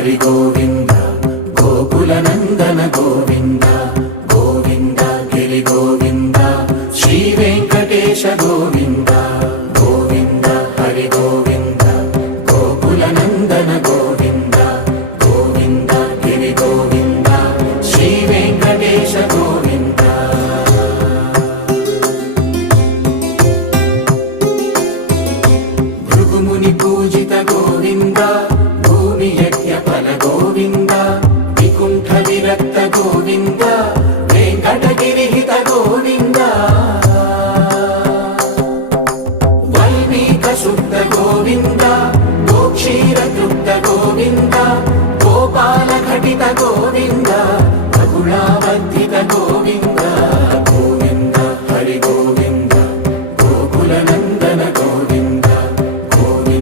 హరి గోవింద గోకుల నందన గోవింద గోవింద గిరి గోవింద శ్రీ వెంకటేశ గోవింద గోవింద హరి గోవింద గోకుల నందన గోవింద గోవింద గిరి గోవింద శ్రీ వెంకటేశ గోవింద భృగుముని పూజిత గోవింద భూమి యజ్ఞ ఫల గోవింద వికుంఠ విరక్త గోవింద వెంకటగిరిహిత గోవింద వల్మీక శుద్ధ గోవింద గోక్షీర తృప్త గోవింద గోపాల ఘటిత గోవింద